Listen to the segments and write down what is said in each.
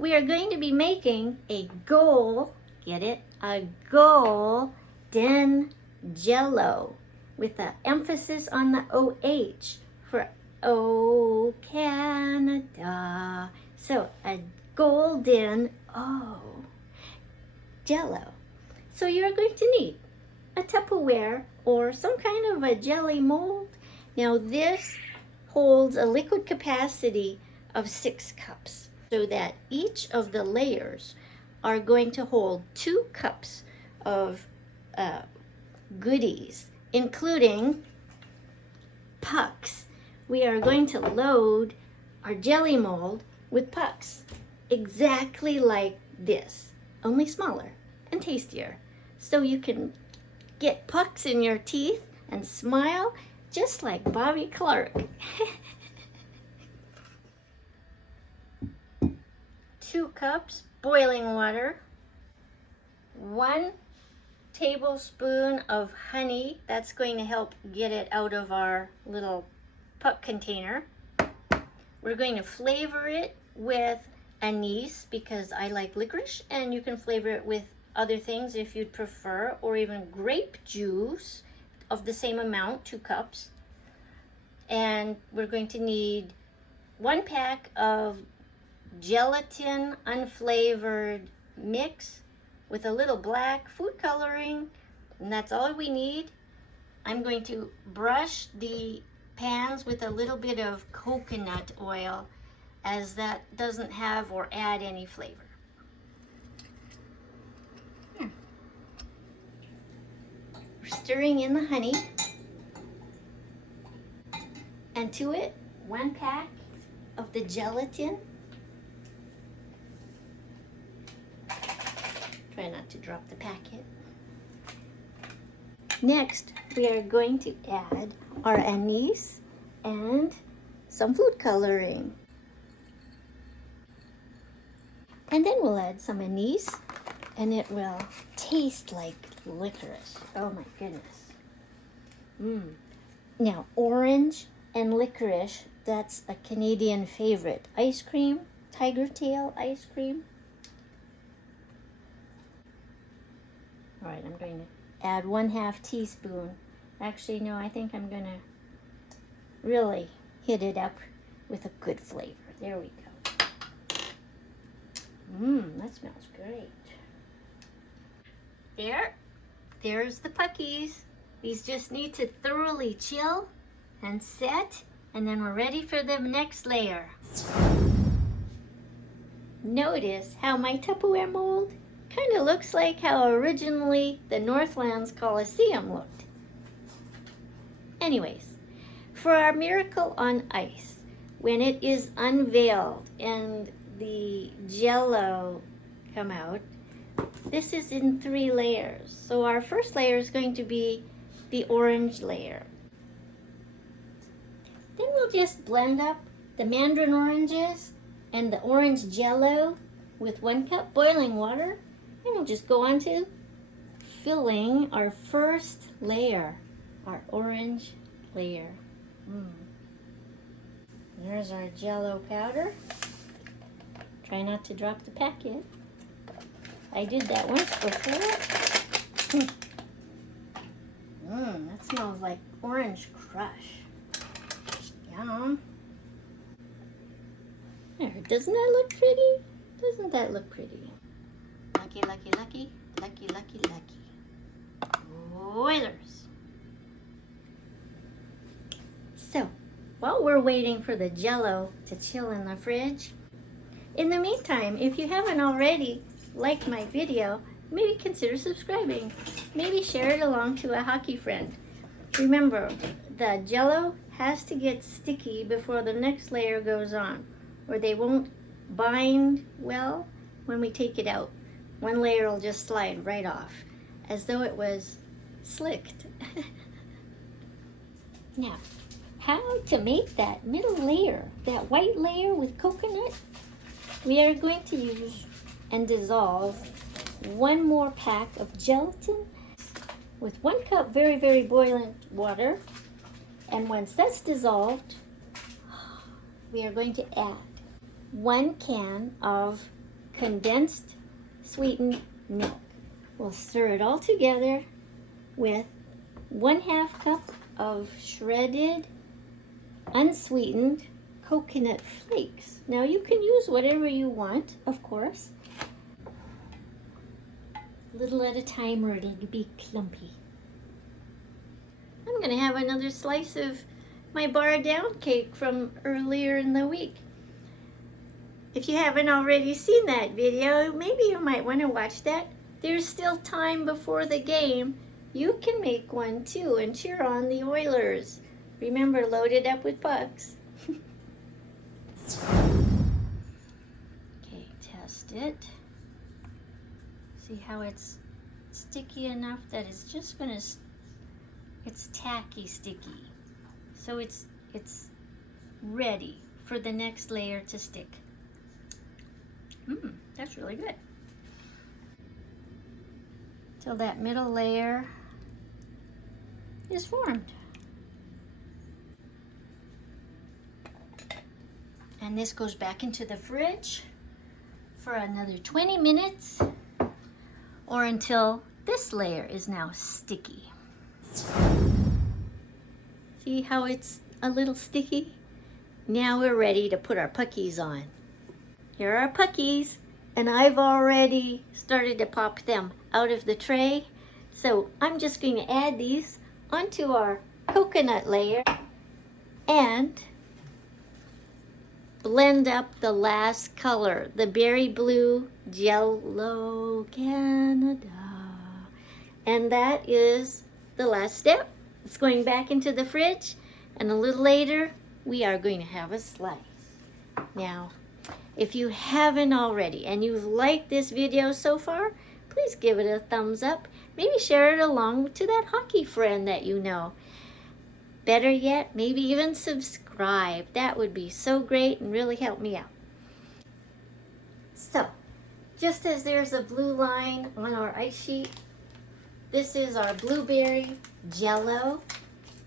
we are going to be making a get it? A GOALden Jello with the emphasis on the OH for O Canada. So a GOALden Jello. So you're going to need a Tupperware or some kind of a jelly mold. Now this holds a liquid capacity of 6 cups, so that each of the layers are going to hold 2 cups of goodies, including pucks. We are going to load our jelly mold with pucks, exactly like this, only smaller and tastier. So you can get pucks in your teeth and smile just like Bobby Clark. 2 cups boiling water, 1 tablespoon of honey. That's going to help get it out of our little puck container. We're going to flavor it with anise because I like licorice, and you can flavor it with other things if you'd prefer, or even grape juice of the same amount, 2 cups. And we're going to need 1 pack of gelatin unflavored mix with a little black food coloring, and that's all we need. I'm going to brush the pans with a little bit of coconut oil, as that doesn't have or add any flavor. We're stirring in the honey, and to it 1 pack of the gelatin. Try not to drop the packet. Next, we are going to add our anise and some food coloring. And then we'll add some anise, and it will taste like licorice. Oh my goodness. Now, orange and licorice, that's a Canadian favorite. Ice cream, tiger tail ice cream. All right, I'm going to add 1/2 teaspoon. Actually, no, I think I'm going to really hit it up with a good flavor. There we go. That smells great. There's the puckies. These just need to thoroughly chill and set, and then we're ready for the next layer. Notice how my Tupperware mold kind of looks like how originally the Northlands Coliseum looked. Anyways, for our miracle on ice, when it is unveiled and the Jello come out, this is in 3 layers. So our first layer is going to be the orange layer. Then we'll just blend up the Mandarin oranges and the orange Jello with 1 cup boiling water. And we'll just go on to filling our first layer, our orange layer. There's our Jello powder. Try not to drop the packet. I did that once before. That smells like orange crush. Yum. There, doesn't that look pretty? Doesn't that look pretty? Lucky, lucky, lucky, lucky, lucky, lucky. Oilers. So, while we're waiting for the Jello to chill in the fridge, in the meantime, if you haven't already liked my video, maybe consider subscribing. Maybe share it along to a hockey friend. Remember, the Jello has to get sticky before the next layer goes on, or they won't bind well when we take it out. 1 layer will just slide right off, as though it was slicked. Now, how to make that middle layer, that white layer with coconut? We are going to use and dissolve 1 more pack of gelatin with 1 cup very, very boiling water. And once that's dissolved, we are going to add 1 can of condensed sweetened milk. We'll stir it all together with 1/2 cup of shredded, unsweetened coconut flakes. Now you can use whatever you want, of course. A little at a time or it'll be clumpy. I'm gonna have another slice of my bar down cake from earlier in the week. If you haven't already seen that video, maybe you might want to watch that. There's still time before the game. You can make one too and cheer on the Oilers. Remember, load it up with pucks. Okay, test it. See how it's sticky enough that it's just gonna, it's tacky sticky. So it's ready for the next layer to stick. That's really good. Till that middle layer is formed. And this goes back into the fridge for another 20 minutes or until this layer is now sticky. See how it's a little sticky? Now we're ready to put our puckies on. Here are our puckies, and I've already started to pop them out of the tray. So I'm just going to add these onto our coconut layer and blend up the last color, the berry blue Jell-OH Canada. And that is the last step. It's going back into the fridge, and a little later we are going to have a slice. Now, if you haven't already and you've liked this video so far, please give it a thumbs up. Maybe share it along to that hockey friend that you know. Better yet, maybe even subscribe. That would be so great and really help me out. So, just as there's a blue line on our ice sheet, this is our blueberry Jello.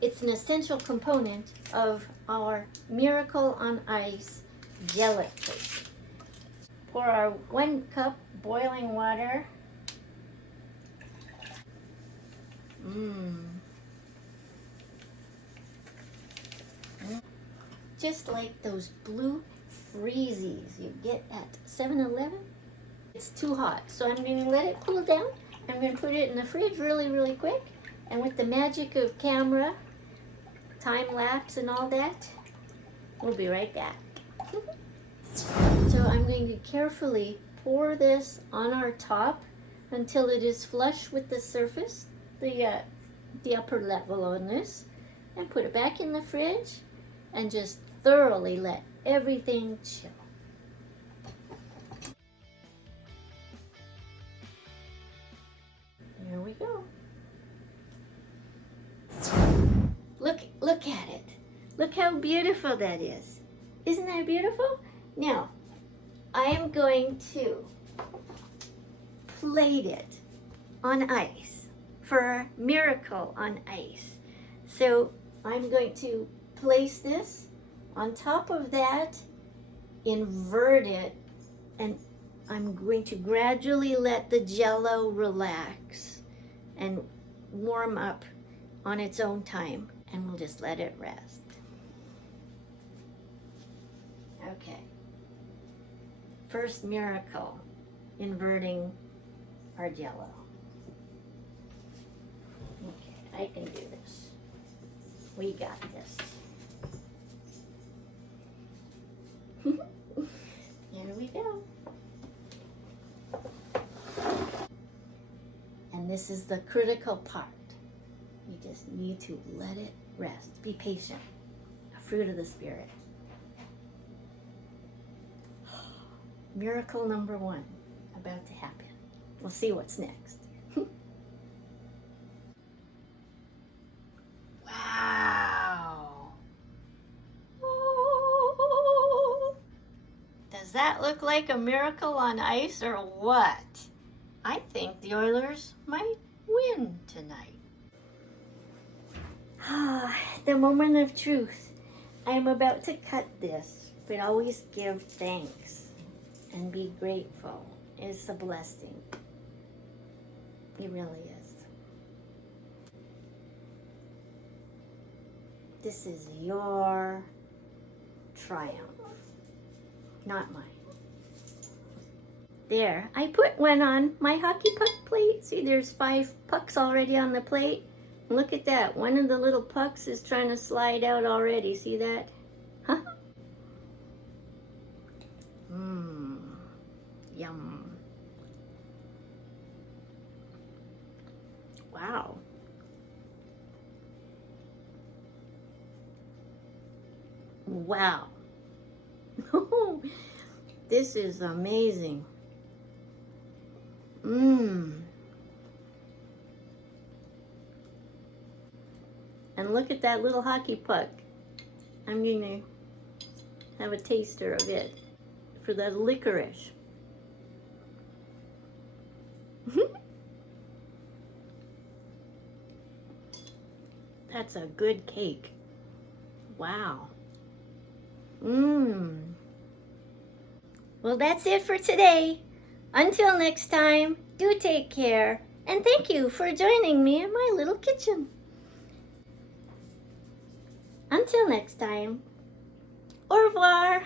It's an essential component of our Miracle on Ice gelatin. Pour our 1 cup boiling water. Just like those blue freezies you get at 7-Eleven. It's too hot, so I'm going to let it cool down. I'm going to put it in the fridge really quick. And with the magic of camera, time lapse and all that, we'll be right back. So I'm going to carefully pour this on our top until it is flush with the surface, the upper level on this, and put it back in the fridge and just thoroughly let everything chill. There we go. Look at it. Look how beautiful that is. Isn't that beautiful? Now, I am going to plate it on ice for Miracle on Ice. So I'm going to place this on top of that, invert it, and I'm going to gradually let the Jello relax and warm up on its own time, and we'll just let it rest. Okay. First miracle, inverting our Jello. Okay, I can do this. We got this. There we go. And this is the critical part. You just need to let it rest. Be patient. A fruit of the Spirit. Miracle number 1 about to happen. We'll see what's next. Wow. Ooh. Does that look like a miracle on ice or what? I think the Oilers might win tonight. The moment of truth. I am about to cut this, but always give thanks. and be grateful. It's a blessing. It really is. This is your triumph, not mine. There, I put one on my hockey puck plate. See, there's 5 pucks already on the plate. Look at that. One of the little pucks is trying to slide out already. See that? Huh? Mmm. Yum. Wow. Wow. This is amazing. Mmm. And look at that little hockey puck. I'm going to have a taster of it for the licorice. That's a good cake. Wow. Mmm. Well, that's it for today. Until next time, do take care. And thank you for joining me in my little kitchen. Until next time, au revoir.